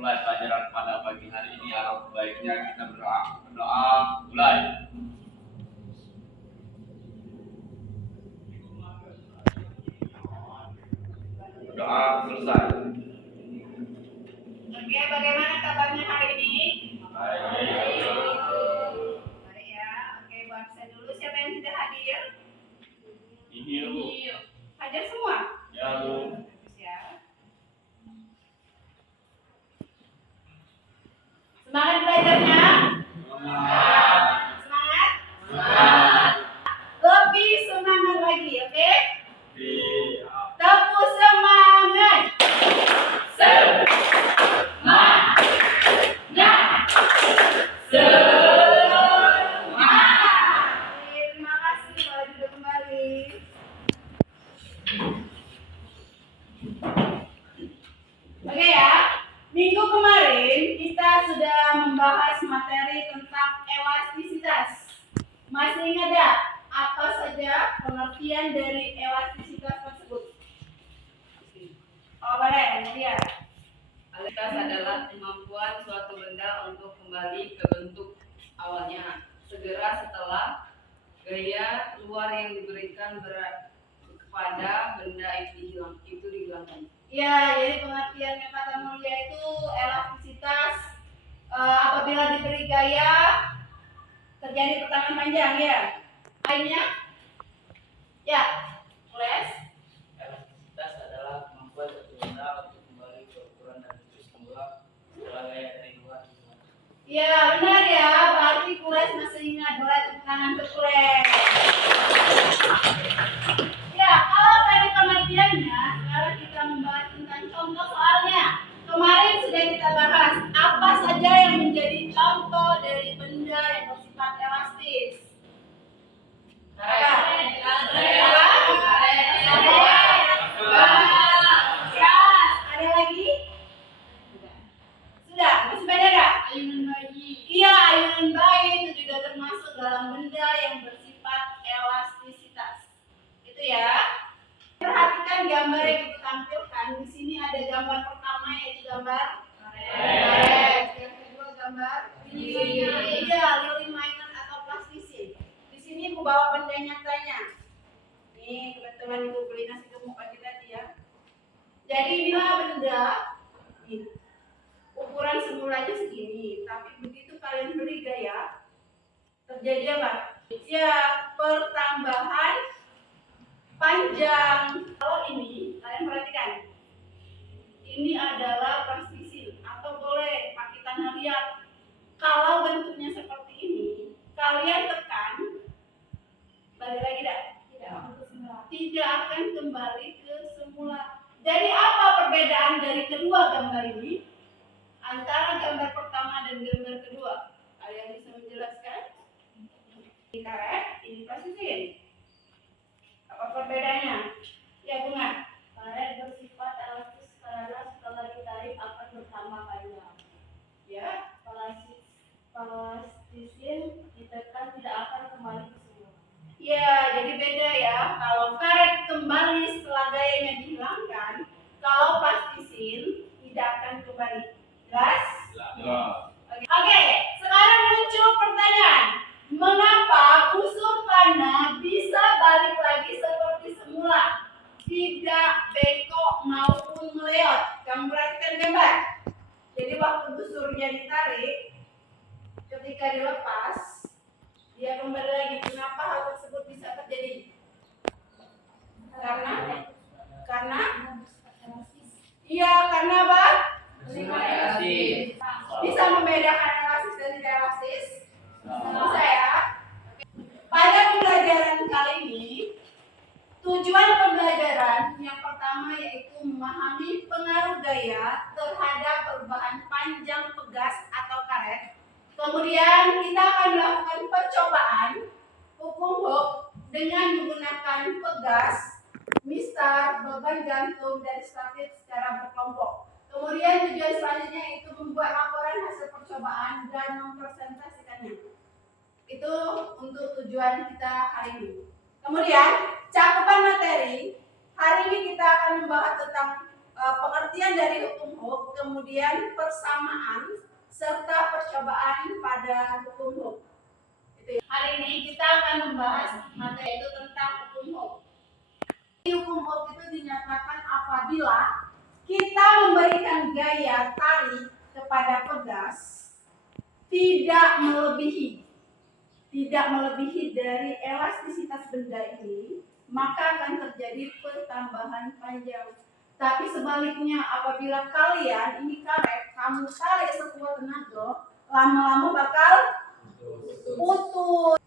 memulai pelajaran pada pagi hari ini, alangkah baiknya kita berdoa. Berdoa, mulai. Berdoa selesai. Oke, bagaimana kabarnya hari ini? Baik. Baik ya. Oke, absen dulu. Siapa yang tidak hadir? Ini Bu. Hadir semua? Ya Bu. Bagus ya. Semangat belajarnya? Semangat. Semangat? Semangat. Lebih semangat lagi, oke? Siap. Tepuk semangat. Terima kasih, boleh duduk kembali. Oke ya, minggu kemarin kita sudah membahas materi tentang elastisitas. Masih ingat ya, apa saja pengertian dari elastisitas tersebut? Oh boleh, kemudian. Elastisitas adalah kemampuan suatu benda untuk kembali ke bentuk awalnya segera setelah gaya luar yang diberikan kepada benda itu dihilangkan. Ya, jadi pengertiannya kata mulia itu elastisitas apabila diberi gaya terjadi tekanan panjang ya. Lainnya? Ya, les. Elastisitas adalah kemampuan suatu benda untuk kembali ke ukuran dan bentuk semula setelah gaya dari luar. Ya, benar ya. Berarti kules masih ingat, boleh tepuk tangan untuk kules. Ya, kalau tadi pengertiannya, sekarang kita membahas tentang contoh soalnya. Kemarin sudah kita bahas apa saja yang menjadi contoh dari benda yang bersifat elastis. Ada lagi? Sudah, masih banyak nggak? Ayunan bayi. Iya, ayunan bayi itu juga termasuk dalam benda yang bersifat elastisitas. Itu ya. Perhatikan gambar yang kita tampilkan. Di sini ada gambar pertama yaitu gambar karet. Yang kedua gambar lilin. Iya, lilin mainan atau plastisin. Di sini Ibu bawa benda nyatanya. Nih, kebetulan Ibu beli nasi gemuk pagi tadi ya. Jadi inilah benda. Nih. Ukuran semulanya segini, tapi begitu kalian beri gaya, terjadi apa? Ya, pertambahan panjang. Kalau ini, kalian perhatikan, ini adalah plastisin atau boleh pakai tanah liat. Kalau bentuknya seperti ini, kalian tekan, balik lagi tidak akan kembali ke semula. Jadi apa perbedaan dari kedua gambar ini? Antara gambar pertama dan gambar kedua, ada yang bisa menjelaskan? Ini karet, ini plastisin. Apa perbedaannya? Ya Bunga. Karet bersifat elastis karena setelah ditarik akan bertambah panjang. Ya. Plastisin ditekan tidak akan kembali ke semula. Ya, jadi beda ya. Kalau karet kembali setelah gayanya dihilangkan, kalau plastisin tidak akan kembali. Jelas? Oke, sekarang muncul pertanyaan. Mengapa busur tanah bisa balik lagi seperti semula? Tidak bengkok maupun meleot. Kamu perhatikan gambar. Jadi waktu busurnya ditarik, ketika dilepas, dia kembali lagi. Kenapa hal tersebut bisa terjadi? Karena iya, karena apa? Bisa membedakan elastis dan tidak elastis? Bisa ya. Pada pembelajaran kali ini, tujuan pembelajaran yang pertama yaitu memahami pengaruh gaya terhadap perubahan panjang pegas atau karet. Kemudian kita akan melakukan percobaan hukum Hooke dengan menggunakan pegas, mistar, beban gantung, dan statif secara berkelompok. Kemudian tujuan selanjutnya itu membuat laporan hasil percobaan dan mempresentasikannya. Itu untuk tujuan kita hari ini. Kemudian cakupan materi hari ini kita akan membahas tentang pengertian dari hukum Hooke, kemudian persamaan serta percobaan pada hukum Hooke. Hari ini kita akan membahas materi itu tentang hukum Hooke. Hukum Hooke itu dinyatakan apabila kita memberikan gaya tarik kepada pegas tidak melebihi dari elastisitas benda ini, maka akan terjadi pertambahan panjang. Tapi sebaliknya, apabila kalian ini karet, kamu tarik sekuat tenaga, lama-lama bakal putus.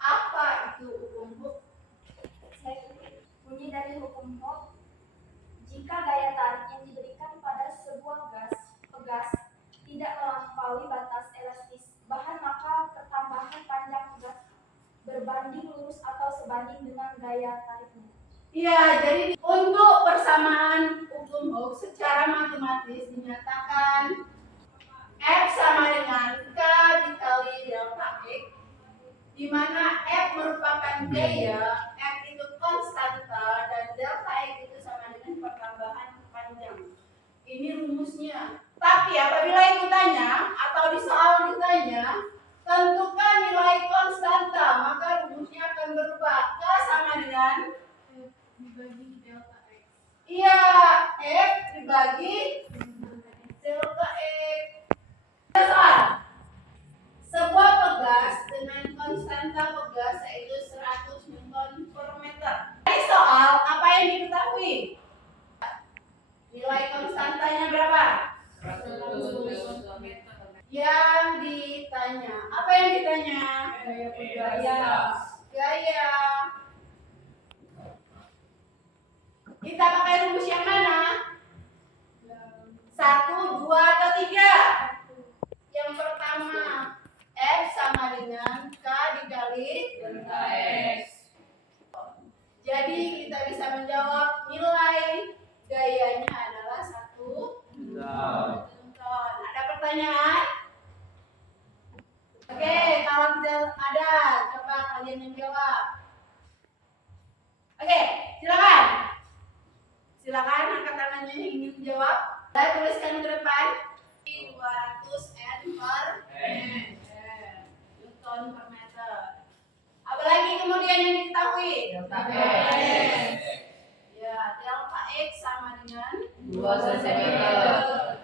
Apa itu hukum Hooke? Bunyi dari hukum Hooke, jika gaya tarik yang diberikan pada sebuah pegas tidak melampaui batas elastis bahan, maka ketambahan panjang pegas berbanding lurus atau sebanding dengan gaya tariknya. Iya, jadi untuk persamaan hukum Hooke secara matematis dinyatakan F sama dengan K dikali delta X, di mana F merupakan gaya, F itu konstanta, dan delta X itu sama dengan pertambahan panjang. Ini rumusnya. Tapi apabila ibu tanya atau di soal ditanya, tentukan nilai konstanta, maka rumusnya akan berubah. K sama dengan dibagi delta X. Iya, F dibagi delta X. Soal. Sebuah pegas dengan konstanta pegas yaitu 100 Newton per meter. Dari soal, apa yang diketahui? Nilai konstantanya berapa? 100 meter. Yang ditanya. Apa yang ditanya? Gaya. Kita pakai rumus yang mana? 1, 2, atau 3? Yang pertama, F sama dengan K dikali Delta X. Jadi kita bisa menjawab nilai gayanya adalah 1 Newton. Ada pertanyaan? Oke, kalau tidak ada, coba kalian yang jawab. Oke, silakan. Silakan angkat tangannya yang ingin menjawab. Saya tuliskan ke depan. 200 N per Newton per meter. Apalagi kemudian yang diketahui? Delta X. Ya, delta X sama dengan 2 cm.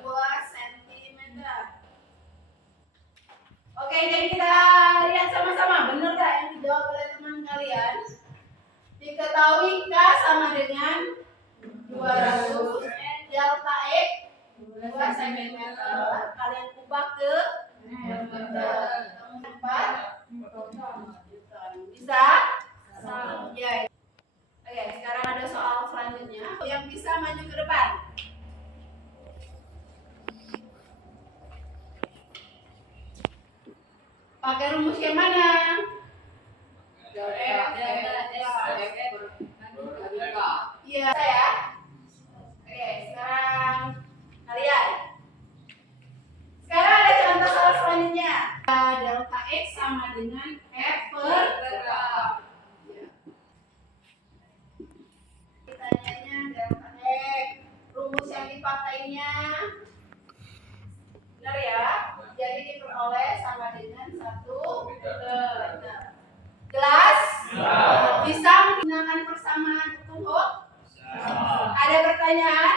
2 cm. Oke, jadi kita lihat sama-sama, benar gak yang dijawab oleh teman kalian? Diketahui K sama dengan 200 delta X 2 cm. Kalian ubah ke meter. 4 bisa? Ya. Oke, sekarang ada soal selanjutnya yang bisa maju ke depan. Pakai rumus yang mana? Iya, saya. Oke, sekarang kalian. Sekarang ada contoh soal selanjutnya. Delta X sama dengan F per ya. Ditanyanya delta X, rumus yang dipakainya benar ya? Jadi diperoleh sama dengan 1 meter. Jelas? Bisa menggunakan persamaan hukum Hooke? Ada pertanyaan?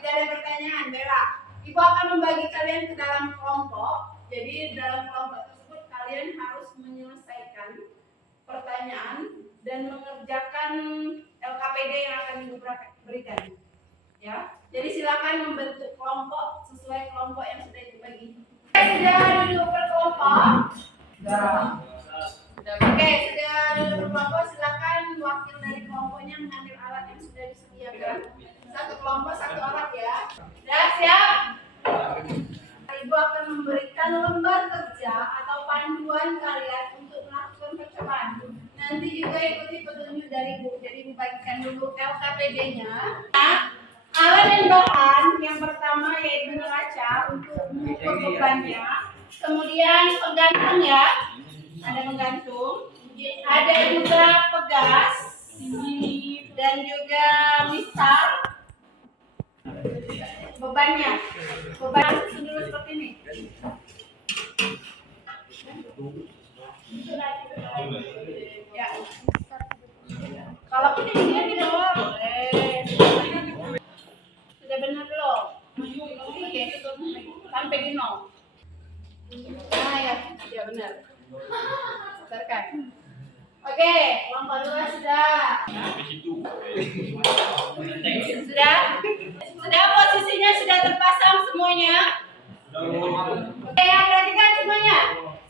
Tidak ada pertanyaan, Bella. Ibu akan membagi kalian ke dalam kelompok. Jadi dalam kelompok tersebut kalian harus menyelesaikan pertanyaan dan mengerjakan LKPD yang akan Ibu berikan. Ya. Jadi silakan membentuk kelompok sesuai kelompok yang sudah dibagi. Sudah duduk berkelompok? Oke, sudah duduk berkelompok, silakan wakil dari kelompoknya mengambil alat yang sudah disediakan. Satu kelompok, satu alat ya. Sudah siap? Ibu akan memberikan lembar kerja atau panduan kalian untuk melakukan percobaan. Nanti juga ikuti petunjuk dari Bu. Jadi Ibu bagikan dulu LKPD-nya. Alat dan bahan yang pertama yaitu neraca untuk mengukur bebannya. Kemudian penggantung ya, ada penggantung. Ada juga pegas dan juga misal. bebannya. Beban susun dulu seperti ini. Ya. Kalau kita di bawah boleh. Sudah benar belum? Oke, sampai di 0. Nah ya benar. Putarkan. Oke, lompat dulu sudah. Sampai situ. Sudah posisinya sudah terpasang semuanya. Oke, yang perhatikan semuanya.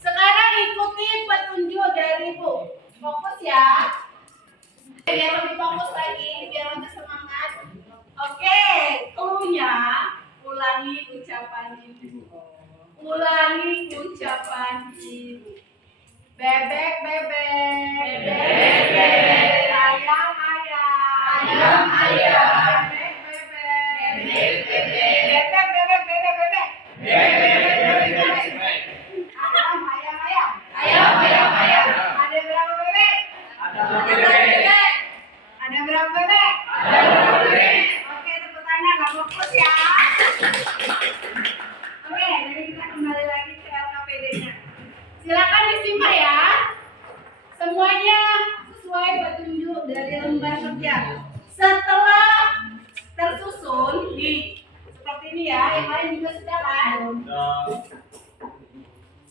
Sekarang ikuti petunjuk dari Ibu. Fokus ya. Biar lebih fokus lagi, biar lebih semangat. Oke, clue-nya ulangi ucapan Ibu. Ulangi ucapan Ibu. Bebek, bebek. Bebek, bebek. Ayam, ayam. Ayam, ayam. Bebek, bebek. Bebek, bebek. Bebek, bebek, bebek, bebek. Bebek, bebek, bebek. Ayam, ayam, ayam. Ayam, ayam, ayam. Ada berapa bebek? Ada bebek. Ada berapa bebek? Ada berapa bebek? Oke, tepuk tangan, nggak fokus ya. Oke, jadi kita kembali lagi ke LKPD-nya. Silakan disimak ya. Semuanya sesuai petunjuk dari lembar kerja. Setelah tersusun nih seperti ini ya, yang lain juga sudah kan?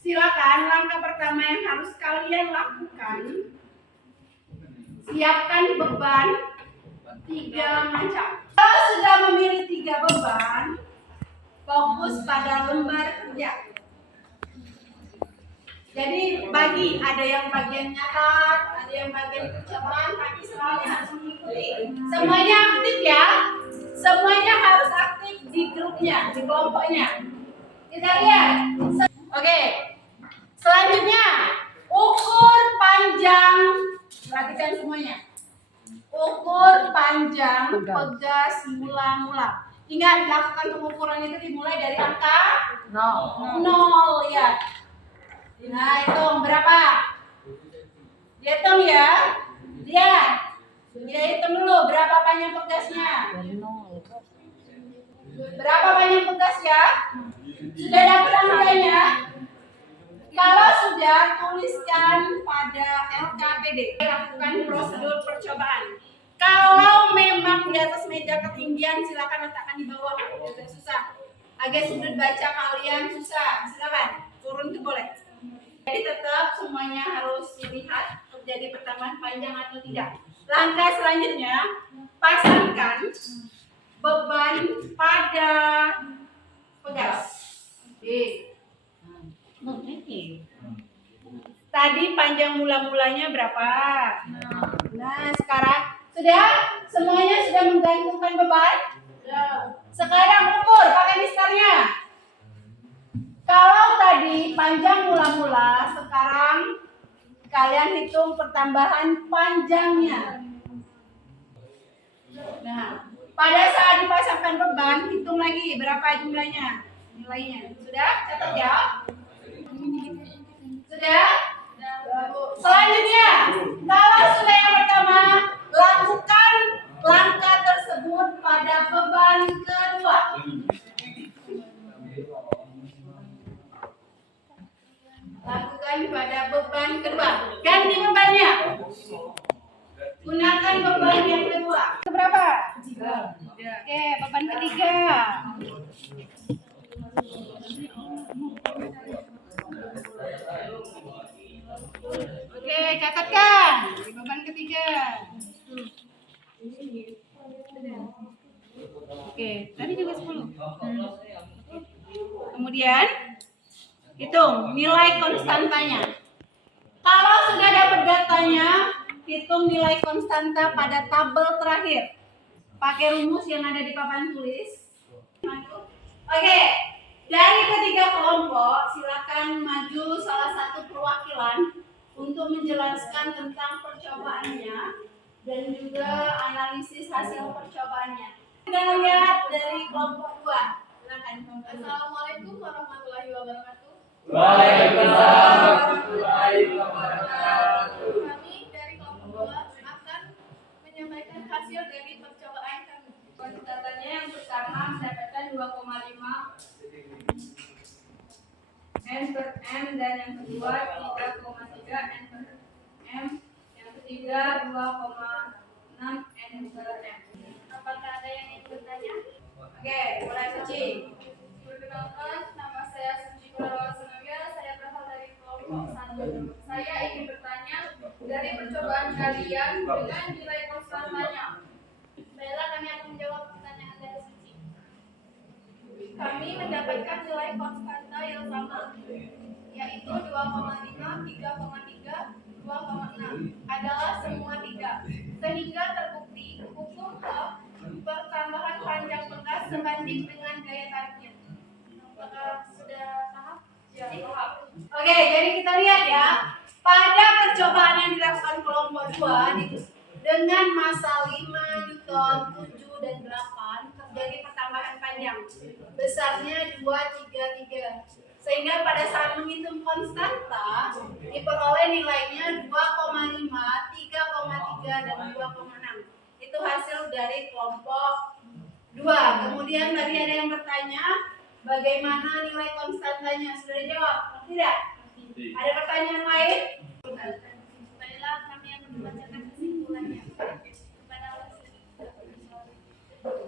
Silakan langkah pertama yang harus kalian lakukan, siapkan beban 3 macam. Kalau sudah memilih 3 beban, fokus pada lembar kerja. Jadi bagi, ada yang bagian nyatat, ada yang bagian ucapan, tapi semuanya harus mengikuti. Semuanya aktif ya. Semuanya harus aktif di grupnya, di kelompoknya. Kita lihat. Oke. Selanjutnya, ukur panjang. Perhatikan semuanya. Ukur panjang pegas mula-mula. Ingat, lakukan pengukuran itu dimulai dari angka 0 ya. Nah, hitung berapa? Dihitung ya. Lihat. Dia hitung dulu berapa panjang pegasnya. Berapa panjang pegas ya? Sudah dapat angkanya? Kalau sudah, tuliskan pada LKPD. Lakukan prosedur percobaan. Kalau memang di atas meja ketinggian, silakan letakkan di bawah. Agak susah. Agak sudut baca kalian susah. Silakan turun ke boleh. Jadi tetap semuanya harus dilihat terjadi pertambahan panjang atau tidak. Langkah selanjutnya, pasangkan beban pada pegas. Tadi panjang mula-mulanya berapa? Nah, sekarang sudah semuanya sudah menggantungkan beban? Sekarang ukur pakai mistarnya. Kalau tadi panjang mula-mula, sekarang kalian hitung pertambahan panjangnya. Nah, pada saat dipasangkan beban, hitung lagi berapa jumlahnya, nilainya. Sudah? Catat ya. Sudah? Selanjutnya, kalau sudah yang pertama, lakukan langkah tersebut pada beban kedua. Lakukan pada beban kedua. Ganti bebannya. Gunakan beban yang kedua. Berapa? 3. Oke, beban ketiga. Oke, catatkan. Beban ketiga. Oke, tadi juga 10. Kemudian hitung nilai konstantanya. Kalau sudah dapat datanya, hitung nilai konstanta pada tabel terakhir. Pakai rumus yang ada di papan tulis. Oke, dari ketiga kelompok, silakan maju salah satu perwakilan untuk menjelaskan tentang percobaannya dan juga analisis hasil percobaannya. Kita lihat dari kelompok 2. Silakan. Assalamualaikum warahmatullahi wabarakatuh. Waalaikumsalam warahmatullahi wabarakatuh. Kami dari kelompok 2 akan menyampaikan hasil dari percobaan kami. Konstantannya yang pertama mendapatkan 2,5 N per M, dan yang kedua 3,3 N per M, yang ketiga 2,6 N per M. Apakah ada yang ingin bertanya? Oke, mulai Suci. Perkenalkan, nama saya Suci Kurniawati, saya berasal dari kelompok 1. Saya ingin bertanya, dari percobaan kalian dengan nilai konstantanya. Baiklah, kami akan menjawab pertanyaan dari Suci. Kami mendapatkan nilai konstanta yang sama, yaitu 2,5, 3,3, 2,6 adalah semua 3. Sehingga terbukti hukum H pertambahan panjang pegas sebanding dengan gaya tariknya. Apakah sudah paham? Ya, paham. Oke, jadi kita lihat ya. Pada percobaan yang dilakukan kelompok 2 dengan massa 5 Newton, 7 dan 8 terjadi pertambahan panjang. Besarnya 2, 3, 3. Sehingga pada saat menghitung konstanta diperoleh nilainya 2,5, 3,3 dan 2,6. Itu hasil dari kelompok 2. Kemudian tadi ada yang bertanya bagaimana nilai konstantanya. Sudah dijawab? Tidak? Ada pertanyaan lain? Baiklah, kami akan membacakan kesimpulannya. Kepada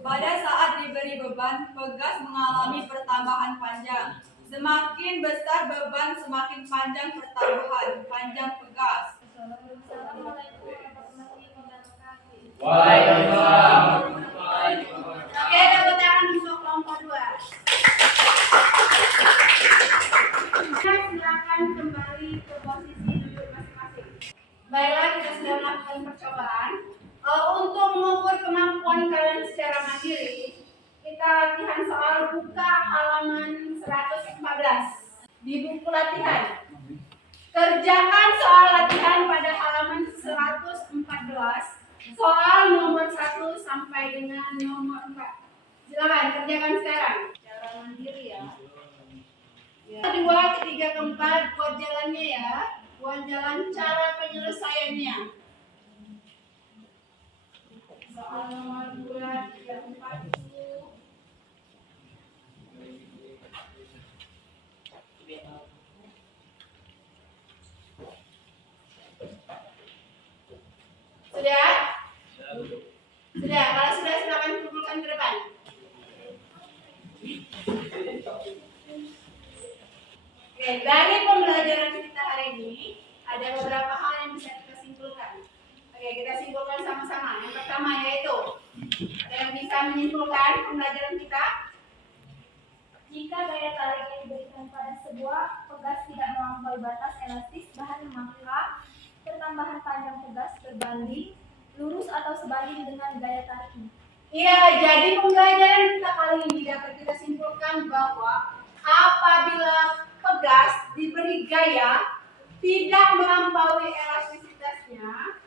Pada saat diberi beban, pegas mengalami pertambahan panjang. Semakin besar beban, semakin panjang pertambahan panjang pegas. Assalamualaikum warahmatullahi wabarakatuh. Waalaikumsalam. Oke, tepuk tangan untuk kelompok 2. Silakan kembali ke posisi duduk masing-masing. Baiklah, kita sudah melakukan percobaan. Untuk mengukur kemampuan kalian secara mandiri, kita latihan soal buka halaman 114 di buku latihan. Kerjakan soal latihan pada halaman 114, soal nomor 1 sampai dengan nomor 4. Silakan kerjakan sekarang. Cara mandiri ya. Kedua, ketiga, keempat, buat jalannya ya. Buat jalan cara penyelesaiannya. Soal nomor 2, 3, 4 itu. Sudah? Sudah. Kalau sudah, silakan kumpulkan ke depan. Oke, dari pembelajaran kita hari ini ada beberapa hal yang bisa kita simpulkan. Oke, kita simpulkan sama-sama. Yang pertama yaitu, ada yang bisa menyimpulkan pembelajaran kita? Jika gaya tarik yang diberikan pada sebuah pegas tidak melampaui batas elastis bahan, maka pertambahan panjang pegas berbanding lurus atau sebanding dengan gaya tariknya. Iya, jadi pembelajaran kita kali ini dapat kita simpulkan bahwa apabila pegas diberi gaya tidak melampaui elastisitasnya,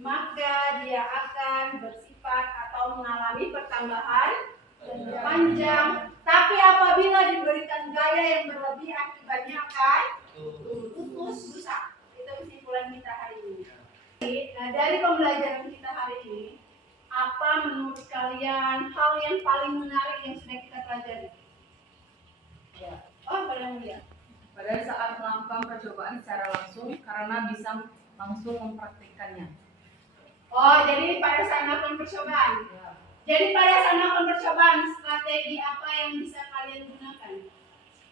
maka dia akan bersifat atau mengalami pertambahan panjang. Tapi apabila diberikan gaya yang berlebih, akibatnya akan putus, rusak. Itu kesimpulan kita hari ini. Nah, dari pembelajaran kita hari ini, apa menurut kalian hal yang paling menarik yang sudah kita pelajari? Oh, paling mulia. Pada saat melakukan percobaan secara langsung karena bisa langsung mempraktikkannya. Oh, jadi pada saat melakukan percobaan. Jadi pada saat melakukan percobaan, strategi apa yang bisa kalian gunakan?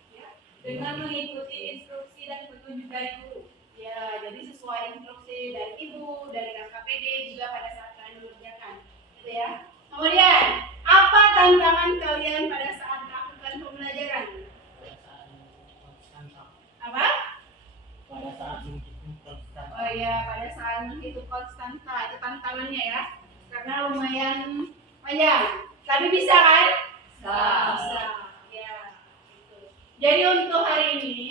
Ya, Dengan mengikuti instruksi dan petunjuk dari guru. ya, jadi sesuai instruksi dari ibu, dari KKPD juga pada saat kalian mengerjakan, gitu ya. Kemudian, apa tantangan kalian pada saat melakukan pembelajaran? Apa? Pada saat menghitung konstanta. Oh iya, pada saat menghitung konstanta itu tantangannya ya, karena lumayan panjang. Tapi bisa kan? Bisa. Ya. Gitu. Jadi untuk hari ini,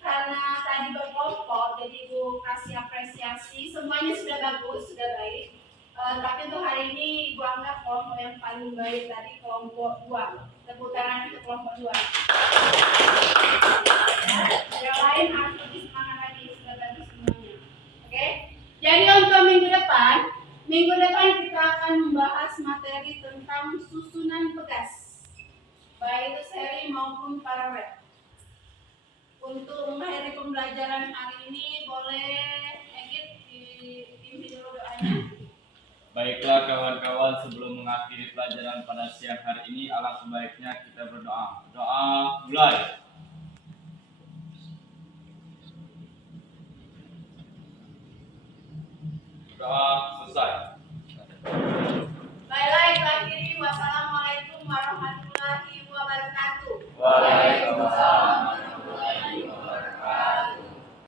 karena tadi berkelompok, jadi Ibu kasih apresiasi, semuanya sudah bagus, sudah baik. Tapi untuk hari ini Ibu anggap kelompok yang paling baik tadi kelompok 2. Tepuk tangan untuk kelompok 2. Yang lain harus lebih semangat lagi, sudah bagus semuanya. Oke? Jadi untuk minggu depan kita akan membahas materi tentang susunan pegas. maupun para web. Untuk mengakhiri pembelajaran hari ini, boleh Egit dipimpin dulu doanya. Baiklah kawan-kawan, sebelum mengakhiri pelajaran pada siang hari ini, alangkah baiknya kita berdoa. Doa mulai.